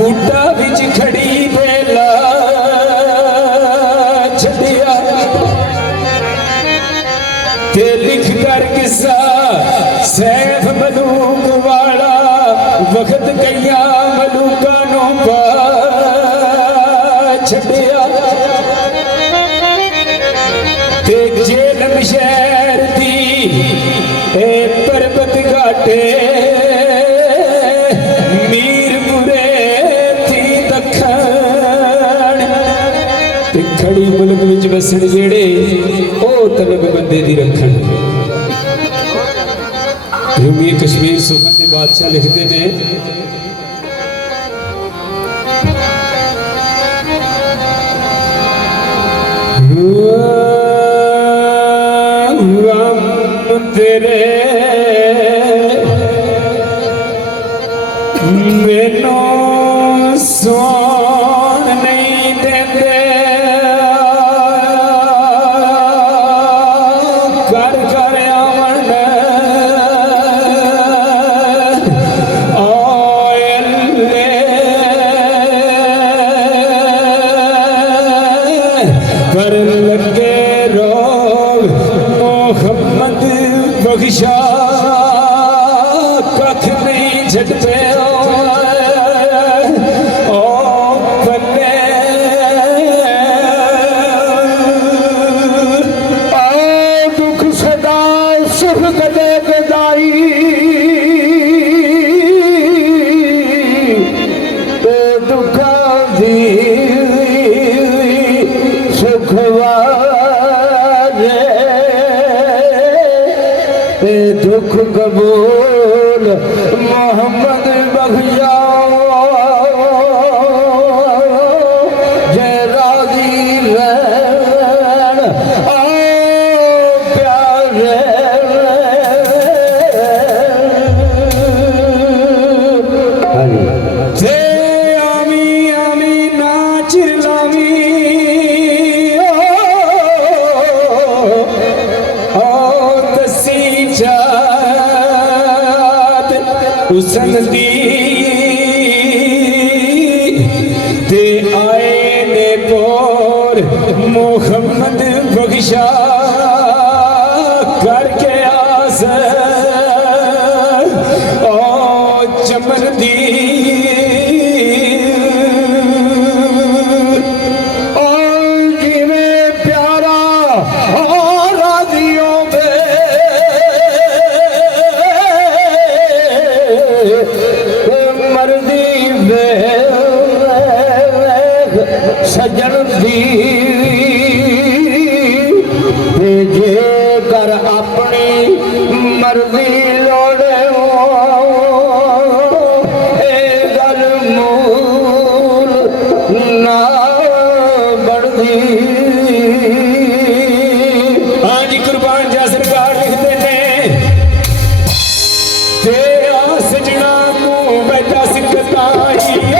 बूटा बिच खड़ी बेला छड़िया ते लिख कर किसा सैफ मलूक वाला वक्त कईया मलूका नो पा छड़िया ते जेलम शहर दी ए पर्वत घाटे खड़ी मुल्क विच वसन जेड़े ओ तलब बंदे दी रखन। रूमी कश्मीर सुखन दे बादशाह लिखते ने तेरे मैनू सोन नहीं देंदे कर लगे रोग मोहम्मद बख्शा कख नहीं छड़ते दुख सदा सुख कदे गदाई दुखा दी दुख कबूल मोहम्मद बख्शा जय राजी रहन प्यारे जे आमी आमी नाच लामी हुसन दी ते आए ने पोर मोहम्मद बख्शा करके आस ओ चमन दी सजन दी जे कर अपनी मर्जी लोड़े गल मूल ना बढ़ती। हाँ जी कुर्बान जा सरकार लिखते ने ते आ सजना को बैठा सिकताई